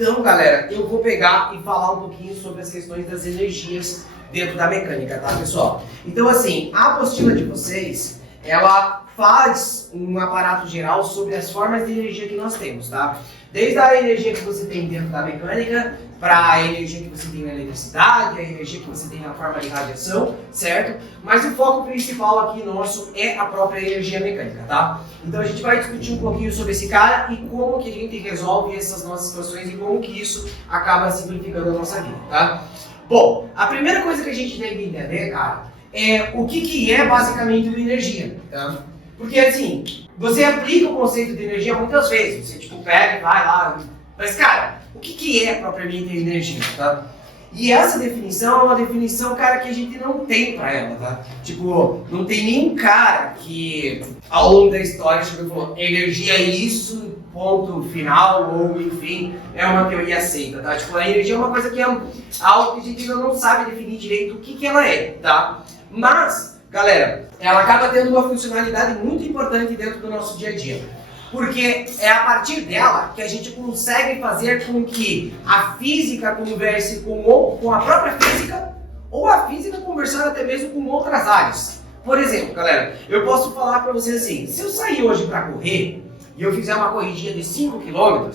Então, galera, eu vou pegar e falar um pouquinho sobre as questões das energias dentro da mecânica, tá, pessoal? Então, assim, a apostila de vocês, ela faz um aparato geral sobre as formas de energia que nós temos, tá? Desde a energia que você tem dentro da mecânica, para a energia que você tem na eletricidade, a energia que você tem na forma de radiação, certo? Mas o foco principal aqui nosso é a própria energia mecânica, tá? Então a gente vai discutir um pouquinho sobre esse cara e como que a gente resolve essas nossas situações e como que isso acaba simplificando a nossa vida, tá? Bom, a primeira coisa que a gente tem que entender, cara, é o que é basicamente uma energia, tá? Porque assim, você aplica o conceito de energia muitas vezes, você tipo pega e vai lá, mas cara, o que é propriamente a energia, tá? E essa definição é uma definição, cara, que a gente não tem pra ela, tá? Tipo, não tem nenhum cara que ao longo da história chegou e falou energia é isso, ponto final, ou enfim, é uma teoria aceita, tá? Tipo, a energia é uma coisa que é algo que a gente ainda não sabe definir direito o que ela é, tá? Mas, galera, ela acaba tendo uma funcionalidade muito importante dentro do nosso dia a dia. Porque é a partir dela que a gente consegue fazer com que a física converse com a própria física, ou a física conversar até mesmo com outras áreas. Por exemplo, galera, eu posso falar para vocês assim, se eu sair hoje para correr e eu fizer uma corridinha de 5 km,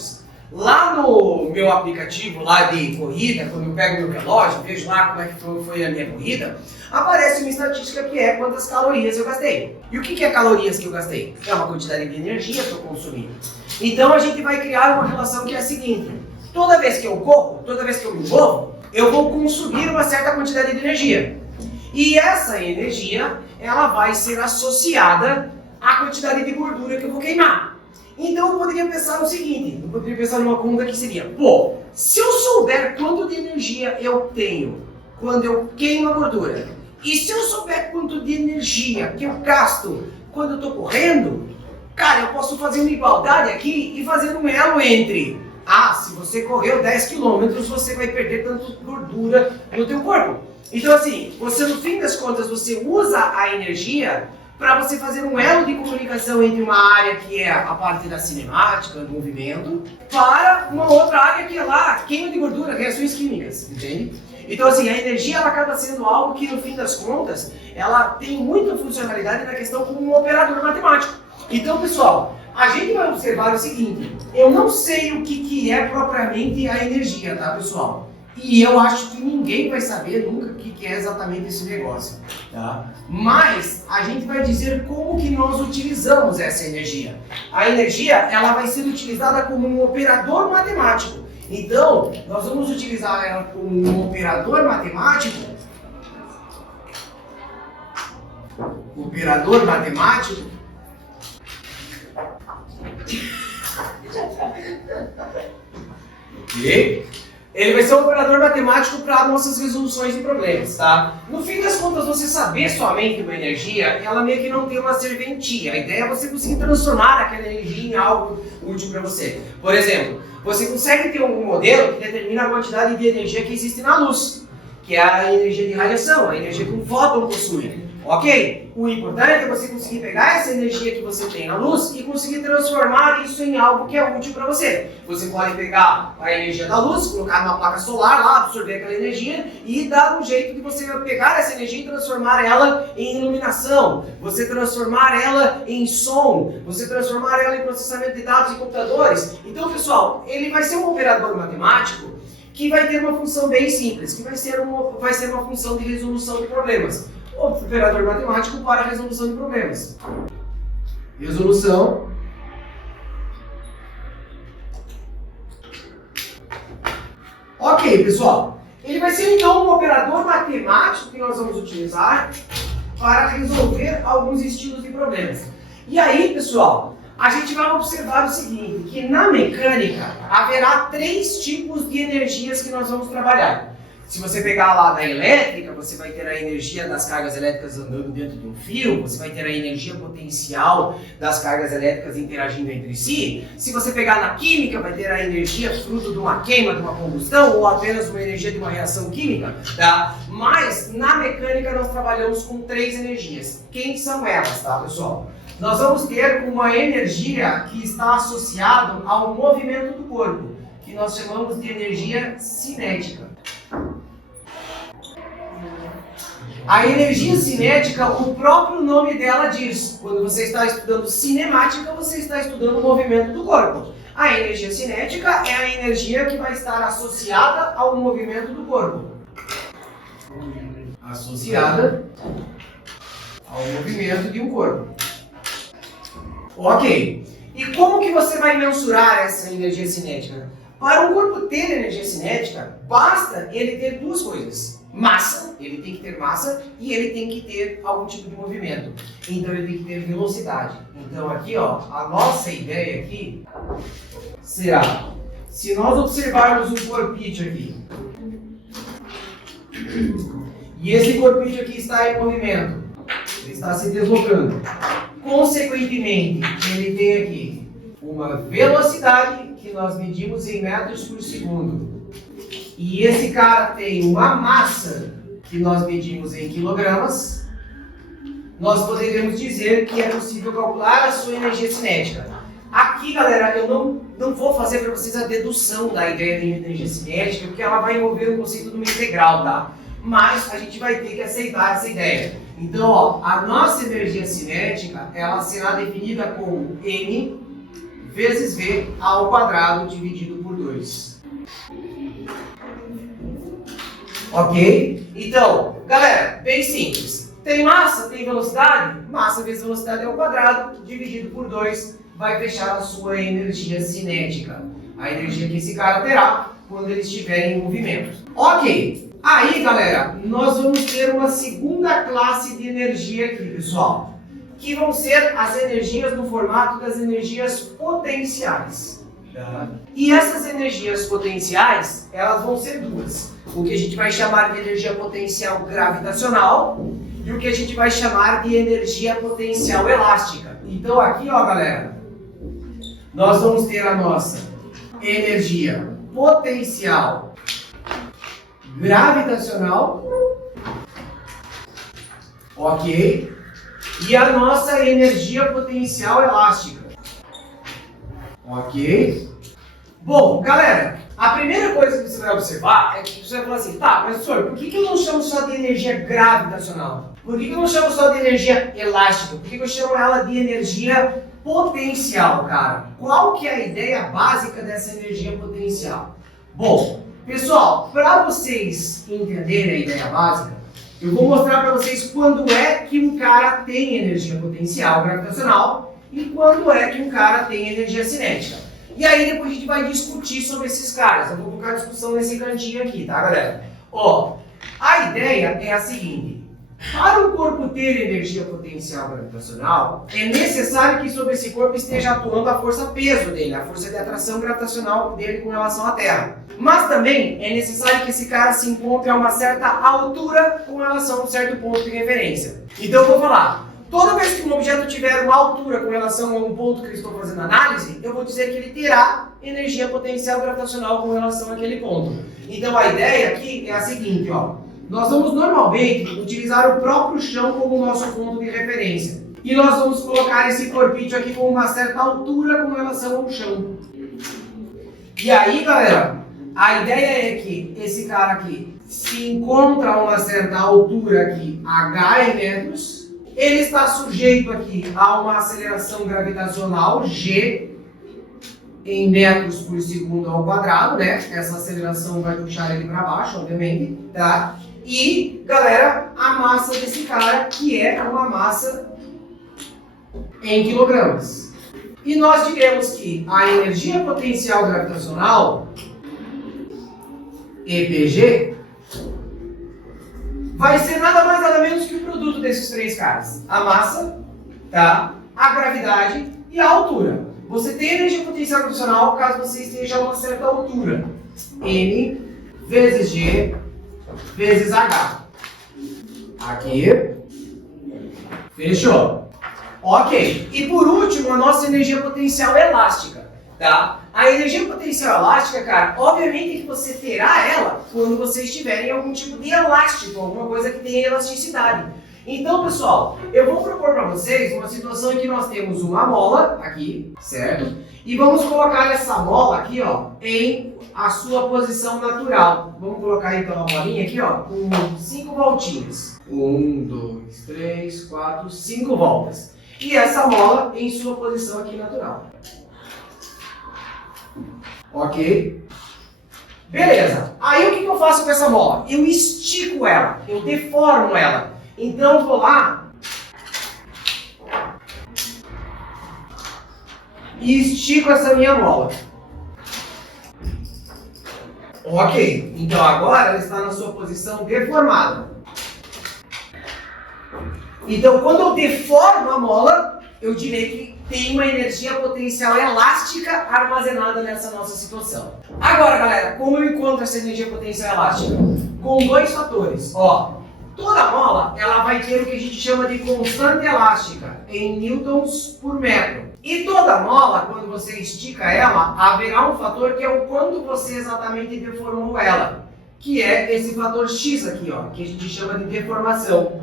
lá no meu aplicativo lá de corrida, quando eu pego meu relógio, vejo lá como é que foi a minha corrida, aparece uma estatística que é quantas calorias eu gastei. E o que é calorias que eu gastei? É uma quantidade de energia que eu consumi. Então a gente vai criar uma relação que é a seguinte, toda vez que eu corro, toda vez que eu me movo, eu vou consumir uma certa quantidade de energia. E essa energia, ela vai ser associada à quantidade de gordura que eu vou queimar. Então eu poderia pensar no seguinte, eu poderia pensar numa conta que seria, pô, se eu souber quanto de energia eu tenho quando eu queimo a gordura, e se eu souber quanto de energia que eu gasto quando eu estou correndo, cara, eu posso fazer uma igualdade aqui e fazer um elo entre, se você correu 10 km, você vai perder tanto gordura no teu corpo. Então assim, você no fim das contas, você usa a energia para você fazer um elo de comunicação entre uma área que é a parte da cinemática, do movimento, para uma outra área que é lá, queima de gordura, reações químicas, entende? Então assim, a energia ela acaba sendo algo que no fim das contas, ela tem muita funcionalidade na questão como um operador matemático. Então pessoal, a gente vai observar o seguinte, eu não sei o que é propriamente a energia, tá pessoal? E eu acho que ninguém vai saber nunca o que é exatamente esse negócio, tá? Mas a gente vai dizer como que nós utilizamos essa energia. A energia, ela vai ser utilizada como um operador matemático. Então, nós vamos utilizar ela como um operador matemático. Operador matemático. Ok? Ele vai ser um operador matemático para nossas resoluções de problemas, tá? No fim das contas, você saber somente uma energia, ela meio que não tem uma serventia. A ideia é você conseguir transformar aquela energia em algo útil para você. Por exemplo, você consegue ter um modelo que determina a quantidade de energia que existe na luz, que é a energia de radiação, a energia que um fóton possui. Ok? O importante é você conseguir pegar essa energia que você tem na luz e conseguir transformar isso em algo que é útil para você. Você pode pegar a energia da luz, colocar numa placa solar lá, absorver aquela energia e dar um jeito de você pegar essa energia e transformar ela em iluminação, você transformar ela em som, você transformar ela em processamento de dados em computadores. Então, pessoal, ele vai ser um operador matemático que vai ter uma função bem simples, que vai ser uma função de resolução de problemas. Operador matemático para a resolução de problemas. Resolução. Ok, pessoal. Ele vai ser então um operador matemático que nós vamos utilizar para resolver alguns estilos de problemas. E aí, pessoal, a gente vai observar o seguinte, que na mecânica haverá 3 tipos de energias que nós vamos trabalhar. Se você pegar lá da elétrica, você vai ter a energia das cargas elétricas andando dentro de um fio, você vai ter a energia potencial das cargas elétricas interagindo entre si. Se você pegar na química, vai ter a energia fruto de uma queima, de uma combustão, ou apenas uma energia de uma reação química, tá? Mas na mecânica nós trabalhamos com 3 energias. Quem são elas, tá, pessoal? Nós vamos ter uma energia que está associada ao movimento do corpo, que que nós chamamos de energia cinética. A energia cinética, o próprio nome dela diz. Quando você está estudando cinemática, você está estudando o movimento do corpo. A energia cinética é a energia que vai estar associada ao movimento do corpo. Associada ao movimento de um corpo. Ok. E como que você vai mensurar essa energia cinética? Para um corpo ter energia cinética, basta ele ter duas coisas. Massa, ele tem que ter massa e ele tem que ter algum tipo de movimento. Então ele tem que ter velocidade. Então aqui, ó, a nossa ideia aqui será, se nós observarmos um corpício aqui, e esse corpício aqui está em movimento, ele está se deslocando, consequentemente ele tem aqui uma velocidade que nós medimos em metros por segundo. E esse cara tem uma massa que nós medimos em quilogramas, nós poderíamos dizer que é possível calcular a sua energia cinética. Aqui, galera, eu não vou fazer para vocês a dedução da ideia de energia cinética, porque ela vai envolver o conceito de uma integral, tá? Mas a gente vai ter que aceitar essa ideia. Então, ó, a nossa energia cinética, ela será definida como m vezes v ao quadrado dividido por 2. Ok? Então, galera, bem simples. Tem massa, tem velocidade? Massa vezes velocidade ao quadrado, dividido por 2, vai fechar a sua energia cinética. A energia que esse cara terá quando ele estiver em movimento. Ok. Aí, galera, nós vamos ter uma segunda classe de energia aqui, pessoal. Que vão ser as energias no formato das energias potenciais. E essas energias potenciais, elas vão ser duas. O que a gente vai chamar de energia potencial gravitacional e o que a gente vai chamar de energia potencial elástica. Então aqui, ó, galera, nós vamos ter a nossa energia potencial gravitacional, ok? E a nossa energia potencial elástica. Ok? Bom, galera, a primeira coisa que você vai observar é que você vai falar assim, tá, mas professor, por que eu não chamo só de energia gravitacional? Por que eu não chamo só de energia elástica? Por que eu chamo ela de energia potencial, cara? Qual que é a ideia básica dessa energia potencial? Bom, pessoal, para vocês entenderem a ideia básica, eu vou mostrar para vocês quando é que um cara tem energia potencial gravitacional e quando é que um cara tem energia cinética. E aí depois a gente vai discutir sobre esses caras. Eu vou colocar a discussão nesse cantinho aqui, tá, galera? Ó, a ideia é a seguinte. Para o corpo ter energia potencial gravitacional, é necessário que sobre esse corpo esteja atuando a força-peso dele, a força de atração gravitacional dele com relação à Terra. Mas também é necessário que esse cara se encontre a uma certa altura com relação a um certo ponto de referência. Então eu vou falar, toda vez que um objeto tiver uma altura com relação a um ponto que eu estou fazendo análise, eu vou dizer que ele terá energia potencial gravitacional com relação àquele ponto. Então a ideia aqui é a seguinte, ó. Nós vamos normalmente utilizar o próprio chão como nosso ponto de referência. E nós vamos colocar esse corpício aqui com uma certa altura com relação ao chão. E aí, galera, a ideia é que esse cara aqui se encontra a uma certa altura aqui, h em metros. Ele está sujeito aqui a uma aceleração gravitacional, g, em metros por segundo ao quadrado, né? Essa aceleração vai puxar ele para baixo, obviamente, tá? E, galera, a massa desse cara, que é uma massa em quilogramas. E nós diremos que a energia potencial gravitacional, EPG, vai ser nada mais nada menos que o produto desses três caras. A massa, tá? A gravidade e a altura. Você tem energia potencial gravitacional caso você esteja a uma certa altura. M vezes G vezes H. Aqui. Fechou. Ok. E por último, a nossa energia potencial elástica. Tá? A energia potencial elástica, cara, obviamente que você terá ela quando você estiver em algum tipo de elástico, alguma coisa que tenha elasticidade. Então, pessoal, eu vou propor para vocês uma situação em que nós temos uma mola aqui, certo? E vamos colocar essa mola aqui, ó, em a sua posição natural. Vamos colocar então a bolinha aqui, ó, com 5 voltinhas. 1, 2, 3, 4, 5 voltas. E essa mola em sua posição aqui natural. Ok? Beleza. Aí o que eu faço com essa mola? Eu estico ela, eu deformo ela. Então eu vou lá e estico essa minha mola. Ok, então agora ela está na sua posição deformada. Então quando eu deformo a mola, eu direi que tem uma energia potencial elástica armazenada nessa nossa situação. Agora, galera, como eu encontro essa energia potencial elástica? Com 2 fatores. Ó, toda mola ela vai ter o que a gente chama de constante elástica em newtons por metro. E toda mola, quando você estica ela, haverá um fator que é o quanto você exatamente deformou ela, que é esse fator X aqui, ó, que a gente chama de deformação.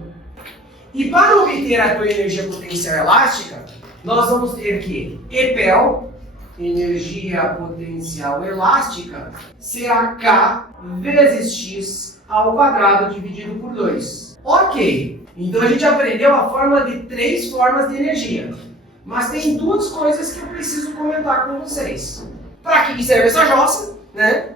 E para obter a tua energia potencial elástica, nós vamos ter que EPEL, energia potencial elástica, será K vezes X ao quadrado dividido por 2. Ok, então a gente aprendeu a forma de 3 formas de energia. Mas tem 2 coisas que eu preciso comentar com vocês. Para que serve essa jossa, né?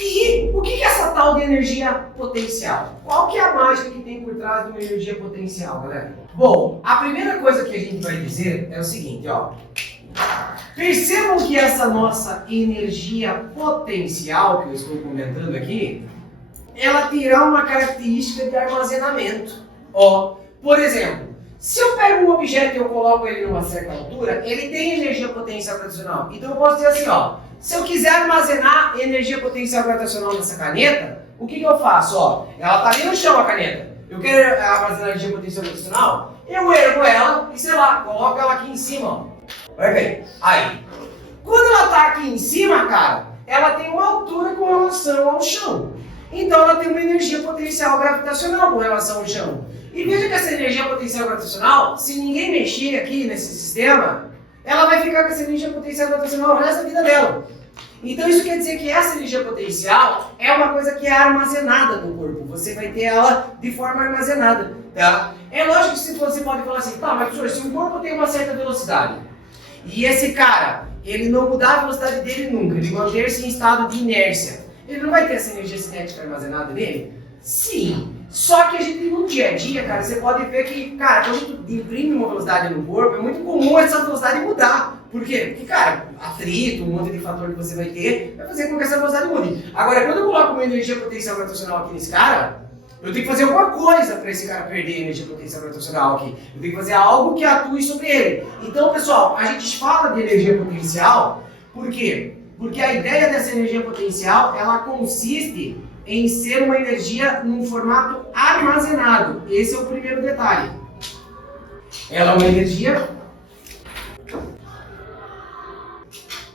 E o que é essa tal de energia potencial? Qual que é a mágica que tem por trás de uma energia potencial, galera? Bom, a primeira coisa que a gente vai dizer é o seguinte, ó. Percebam que essa nossa energia potencial que eu estou comentando aqui, ela terá uma característica de armazenamento. Ó, por exemplo, se eu pego um objeto e eu coloco ele numa certa altura, ele tem energia potencial gravitacional. Então eu posso dizer assim, ó, se eu quiser armazenar energia potencial gravitacional nessa caneta, o que eu faço? Ó, ela está ali no chão a caneta. Eu quero armazenar energia potencial gravitacional, eu ergo ela e, sei lá, coloco ela aqui em cima, ó. Olha bem, aí. Quando ela está aqui em cima, cara, ela tem uma altura com relação ao chão. Então ela tem uma energia potencial gravitacional com relação ao chão. E veja que essa energia potencial gravitacional, se ninguém mexer aqui nesse sistema, ela vai ficar com essa energia potencial gravitacional o resto da vida dela. Então isso quer dizer que essa energia potencial é uma coisa que é armazenada no corpo. Você vai ter ela de forma armazenada, tá? É lógico que você pode falar assim, tá, mas professor, se um corpo tem uma certa velocidade, e esse cara, ele não mudar a velocidade dele nunca, ele manter-se em estado de inércia, ele não vai ter essa energia cinética armazenada nele? Sim. Só que a gente no dia a dia, cara, você pode ver que, cara, quando tu imprime uma velocidade no corpo, é muito comum essa velocidade mudar. Por quê? Porque, cara, atrito, um monte de fator que você vai ter, vai fazer com que essa velocidade mude. Agora, quando eu coloco uma energia potencial gravitacional aqui nesse cara, eu tenho que fazer alguma coisa para esse cara perder a energia potencial gravitacional aqui. Eu tenho que fazer algo que atue sobre ele. Então, pessoal, a gente fala de energia potencial, por quê? Porque a ideia dessa energia potencial, ela consiste em ser uma energia num formato armazenado. Esse é o primeiro detalhe. Ela é uma energia...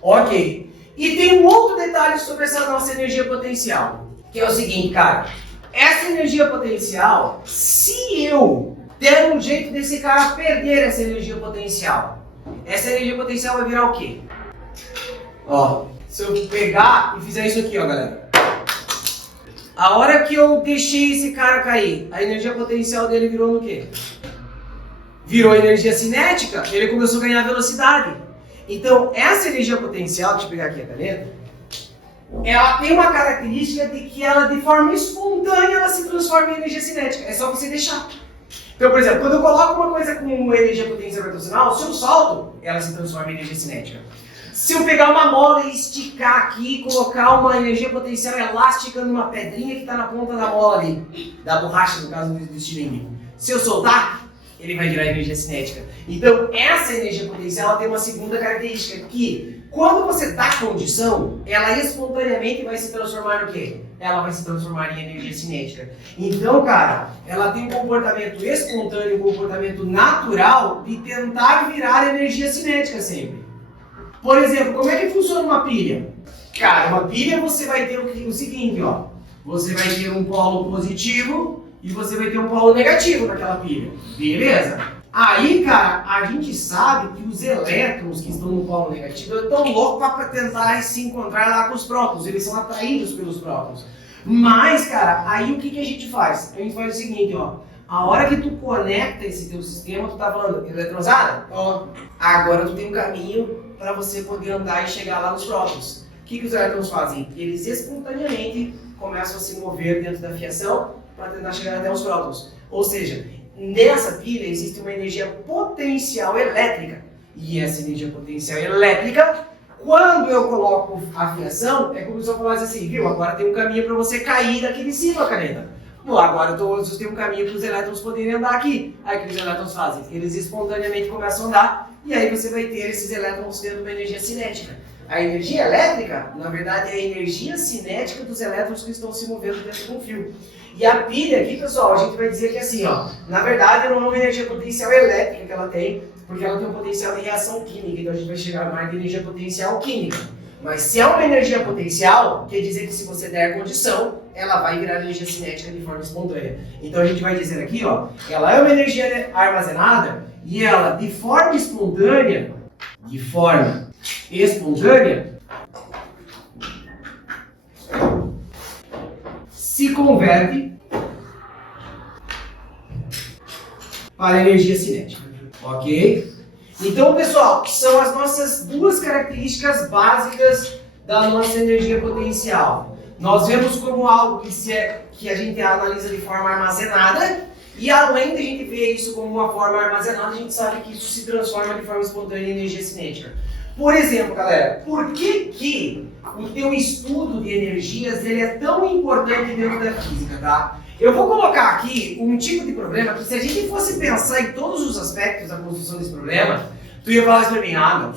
Ok. E tem um outro detalhe sobre essa nossa energia potencial, que é o seguinte, cara. Essa energia potencial, se eu der um jeito desse cara perder essa energia potencial, essa energia potencial vai virar o quê? Ó, se eu pegar e fizer isso aqui, ó, galera. A hora que eu deixei esse cara cair, a energia potencial dele virou no quê? Virou energia cinética, ele começou a ganhar velocidade. Então, essa energia potencial, deixa eu pegar aqui a caneta, ela tem uma característica de que ela, de forma espontânea, ela se transforma em energia cinética. É só você deixar. Então, por exemplo, quando eu coloco uma coisa com energia potencial gravitacional, se eu solto, ela se transforma em energia cinética. Se eu pegar uma mola e esticar aqui e colocar uma energia potencial elástica numa pedrinha que está na ponta da mola ali, da borracha, no caso do estilingue, se eu soltar, ele vai virar energia cinética. Então, essa energia potencial ela tem uma segunda característica, que quando você dá condição, ela espontaneamente vai se transformar no quê? Ela vai se transformar em energia cinética. Então, cara, ela tem um comportamento espontâneo, um comportamento natural de tentar virar energia cinética sempre. Por exemplo, como é que funciona uma pilha? Cara, uma pilha você vai ter o seguinte, ó. Você vai ter um polo positivo e você vai ter um polo negativo naquela pilha. Beleza? Aí, cara, a gente sabe que os elétrons que estão no polo negativo estão loucos para tentar se encontrar lá com os prótons. Eles são atraídos pelos prótons. Mas, cara, aí o que a gente faz? A gente faz o seguinte, ó. A hora que tu conecta esse teu sistema, tu tá falando, eletrosada? Ó, agora tu tem um caminho para você poder andar e chegar lá nos prótons. O que os elétrons fazem? Eles espontaneamente começam a se mover dentro da fiação para tentar chegar até os prótons. Ou seja, nessa pilha existe uma energia potencial elétrica. E essa energia potencial elétrica, quando eu coloco a fiação, é como se eu falasse assim, viu? Agora tem um caminho para você cair daqui de cima, caneta. Bom, agora eu tenho um caminho para os elétrons poderem andar aqui. Aí o que os elétrons fazem? Eles espontaneamente começam a andar e aí você vai ter esses elétrons tendo uma energia cinética. A energia elétrica, na verdade, é a energia cinética dos elétrons que estão se movendo dentro de um fio. E a pilha aqui, pessoal, a gente vai dizer que assim, ó, na verdade não é uma energia potencial elétrica que ela tem, porque ela tem um potencial de reação química, então a gente vai chegar mais de energia potencial química. Mas se é uma energia potencial, quer dizer que se você der condição, ela vai virar energia cinética de forma espontânea. Então a gente vai dizer aqui, ó, ela é uma energia armazenada e ela, de forma espontânea, se converte para energia cinética. Ok? Então, pessoal, são as nossas duas características básicas da nossa energia potencial. Nós vemos como algo que a gente analisa de forma armazenada, e além de a gente ver isso como uma forma armazenada, a gente sabe que isso se transforma de forma espontânea em energia cinética. Por exemplo, galera, por que o teu estudo de energias ele é tão importante dentro da física, tá? Eu vou colocar aqui um tipo de problema que se a gente fosse pensar em todos os aspectos da construção desse problema, tu ia falar assim pra mim, ah não,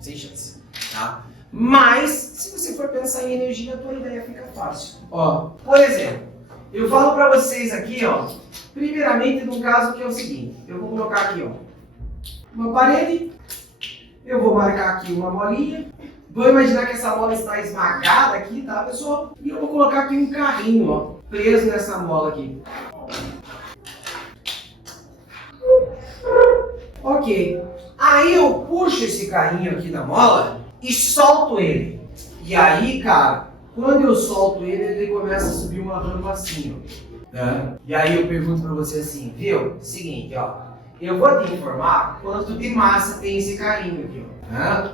sem chance, tá? Mas, se você for pensar em energia, a tua ideia fica fácil. Ó, por exemplo, eu falo pra vocês aqui, ó, primeiramente num caso que é o seguinte, eu vou colocar aqui, ó, uma parede, eu vou marcar aqui uma molinha, vou imaginar que essa mola está esmagada aqui, tá, pessoal? E eu vou colocar aqui um carrinho, ó, preso nessa mola aqui. Ok. Aí eu puxo esse carrinho aqui da mola e solto ele. E aí, cara, quando eu solto ele, ele começa a subir uma rampa assim, ó. Né? E aí eu pergunto pra você assim, viu? Seguinte, ó. Eu vou te informar quanto de massa tem esse carrinho aqui, ó. Né?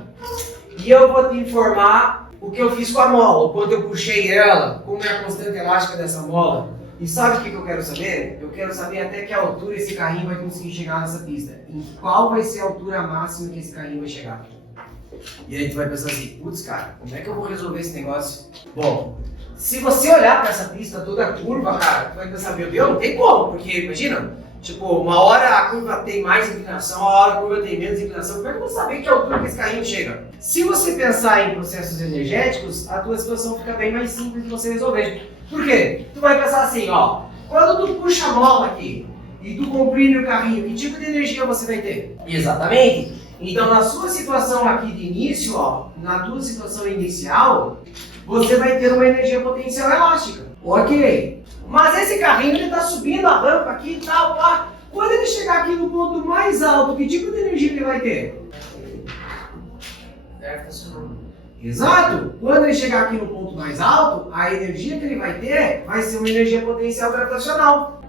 E eu vou te informar o que eu fiz com a mola, quando eu puxei ela, como é a constante elástica dessa mola. E sabe o que eu quero saber? Eu quero saber até que altura esse carrinho vai conseguir chegar nessa pista. Em qual vai ser a altura máxima que esse carrinho vai chegar. E aí tu vai pensar assim, putz, cara, como é que eu vou resolver esse negócio? Bom, se você olhar para essa pista toda curva, cara, tu vai pensar, meu Deus, não tem como, porque imagina, tipo, uma hora a curva tem mais inclinação, uma hora a curva tem menos inclinação, como é que eu vou saber que altura que esse carrinho chega? Se você pensar em processos energéticos, a tua situação fica bem mais simples de você resolver. Por quê? Tu vai pensar assim, ó, quando tu puxa a mola aqui e tu comprime o carrinho, que tipo de energia você vai ter? Exatamente. Então, na sua situação aqui de início, ó, na tua situação inicial, você vai ter uma energia potencial elástica. Ok. Mas esse carrinho, ele tá subindo a rampa aqui e tal, pá. Quando ele chegar aqui no ponto mais alto, que tipo de energia ele vai ter? Exato! Quando ele chegar aqui no ponto mais alto, a energia que ele vai ter vai ser uma energia potencial gravitacional.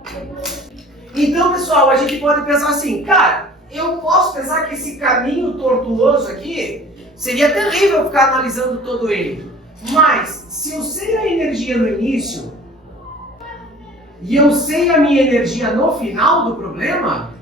Então, pessoal, a gente pode pensar assim, cara, eu posso pensar que esse caminho tortuoso aqui seria terrível ficar analisando todo ele. Mas, se eu sei a energia no início e eu sei a minha energia no final do problema,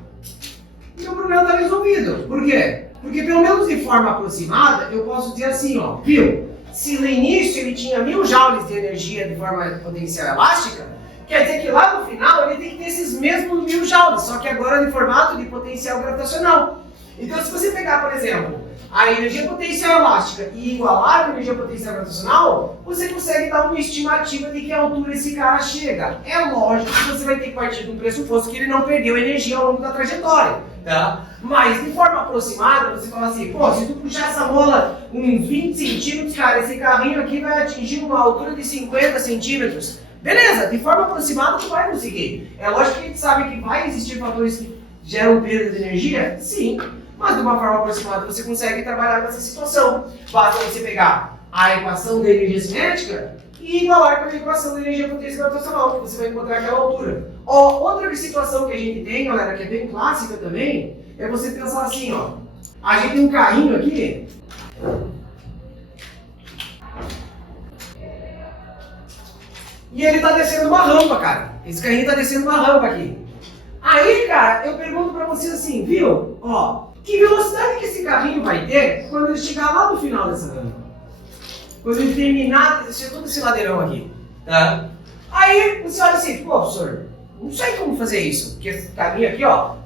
meu problema está resolvido. Por quê? Porque pelo menos de forma aproximada, eu posso dizer assim, ó, viu? Se no início ele tinha 1000 joules de energia de forma potencial elástica, quer dizer que lá no final ele tem que ter esses mesmos 1000 joules, só que agora em formato de potencial gravitacional. Então se você pegar, por exemplo, a energia potencial elástica e igualar a energia potencial gravitacional, você consegue dar uma estimativa de que altura esse cara chega. É lógico que você vai ter que partir do pressuposto que ele não perdeu energia ao longo da trajetória, tá? Mas de forma aproximada, você fala assim, pô, se tu puxar essa mola uns 20 centímetros, cara, esse carrinho aqui vai atingir uma altura de 50 centímetros. Beleza, de forma aproximada tu vai conseguir. É lógico que a gente sabe que vai existir fatores que geram perda de energia, sim, mas de uma forma aproximada você consegue trabalhar com essa situação. Basta você pegar a equação da energia cinética e igualar com a equação da energia potencial gravitacional, que você vai encontrar aquela altura. Ó, outra situação que a gente tem, galera, que é bem clássica também, é você pensar assim, ó. A gente tem um carrinho aqui. E ele tá descendo uma rampa, cara. Esse carrinho tá descendo uma rampa aqui. Aí, cara, eu pergunto pra vocês assim, viu? Ó, que velocidade que esse carrinho vai ter quando ele chegar lá no final dessa rampa? Quando ele terminar de descer todo esse ladeirão aqui, tá? Aí você olha assim, pô, professor, não sei como fazer isso, porque esse caminho aqui, ó,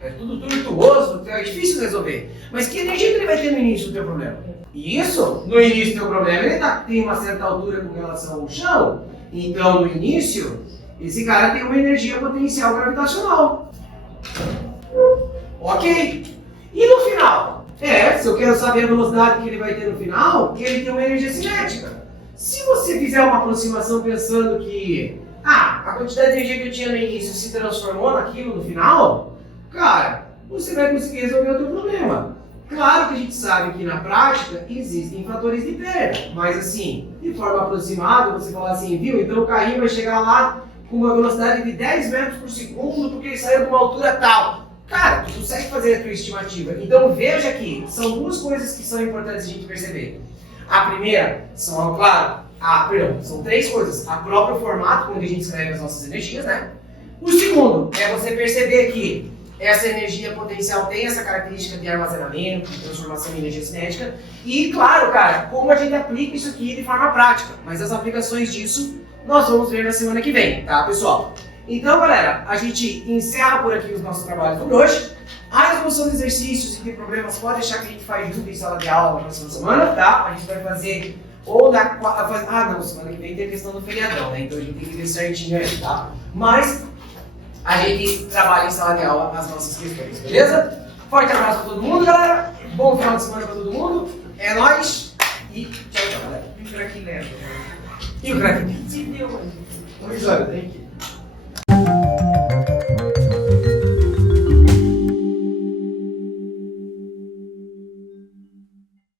é tudo tortuoso, é difícil de resolver. Mas que energia que ele vai ter no início do teu problema? E isso, no início do teu problema, ele tem uma certa altura com relação ao chão, então no início, esse cara tem uma energia potencial gravitacional. Ok. E no final? Se eu quero saber a velocidade que ele vai ter no final, ele tem uma energia cinética. Se você fizer uma aproximação pensando que a quantidade de energia que eu tinha no início se transformou naquilo no final, cara, você vai conseguir resolver o teu problema. Claro que a gente sabe que na prática existem fatores de perda, mas assim, de forma aproximada, você fala assim, viu, então o carrinho vai chegar lá com uma velocidade de 10 metros por segundo porque ele saiu de uma altura tal. Cara, tu consegue fazer a tua estimativa. Então veja que são duas coisas que são importantes a gente perceber. A primeira são, claro, são três coisas. A próprio formato com que a gente escreve as nossas energias, né? O segundo é você perceber que essa energia potencial tem essa característica de armazenamento, de transformação em energia cinética. E, claro, cara, como a gente aplica isso aqui de forma prática. Mas as aplicações disso nós vamos ver na semana que vem, tá, pessoal? Então, galera, a gente encerra por aqui os nossos trabalhos por hoje. A resolução de exercícios e de problemas pode deixar que a gente faz junto em sala de aula na próxima semana, tá? A gente vai fazer ou na semana que vem tem a questão do feriadão, né? Então a gente tem que ver certinho aí, tá? Mas a gente trabalha em sala de aula as nossas questões, beleza? Forte abraço pra todo mundo, galera. Bom final de semana pra todo mundo. É nóis. E tchau, galera. E o craque leva? E o craque? Se deu, Pois olha, tem que